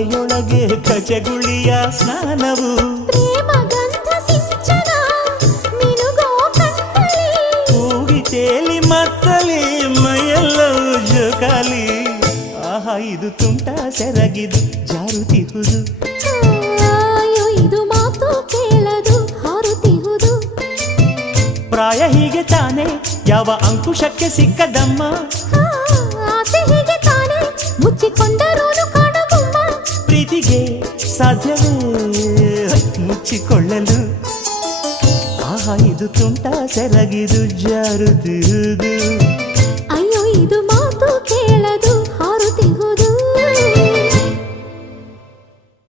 ಬಾವೆಯೊಳಗೆ ಕಚಗುಳಿಯ ಸ್ನಾನವು ಪ್ರೇಮ ಗಂಧ ಸಿಂಚನ ಮಿನುಗೋ ಕಣ್ಣಲ್ಲಿ ಕೂಗಿ ತೇಲಿ ಮತ್ತಲಿ ಮೈಯೆಲ್ಲವೂ ಜೋಕಾಲಿ ಆಹಾ ಇದು ತುಂಟ ಸೆರಗಿದು ಜಾರುತಿಹುದು ಅಯ್ಯೋ ಇದು ಮಾತು ಕೇಳದು ಹಾರುತಿಹುದು ಪ್ರಾಯ ಹೀಗೆ ತಾನೆ ಯಾವ ಅಂಕುಶಕ್ಕೆ ಸಿಕ್ಕದಮ್ಮ ಆಸೆ ಹೀಗೆ ತಾನೆ ಮುಚ್ಚಿಕೊಂಡರೋನು ಕಾಣುಗುಮ್ಮ ಪ್ರೀತಿಗೆ ಸಾಧ್ಯವೇ ಮುಚ್ಚಿಕೊಳ್ಳಲು ಆಹಾ ಇದು ತುಂಟ ಸೆರಗಿದು ಜಾರುತಿಹುದು ಅಯ್ಯೋ ಇದು ಮಾತು ಕೇಳದು